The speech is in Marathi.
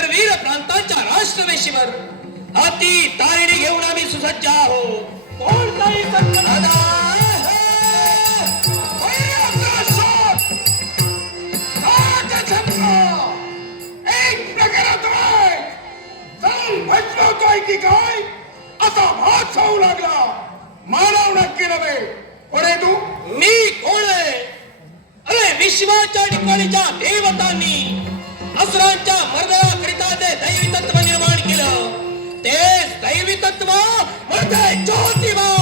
करवीर प्रांतांच्या राष्ट्रवेशीवर हाती तारिणी घेऊन आम्ही सुसज्ज आहोत. कोणताही संकट एक प्रकारात भजवतोय की काय असा भास होऊ लागला. मानव नक्की नव्हे. कोणी तू? मी कोण आहे? अरे विश्वाच्या ठिकाणीच्या देवतांनी असुरांच्या मर्दनाकरिता जे दैवी तत्व निर्माण केलं, ते दैवी तत्व म्हणजे ज्योतिबा.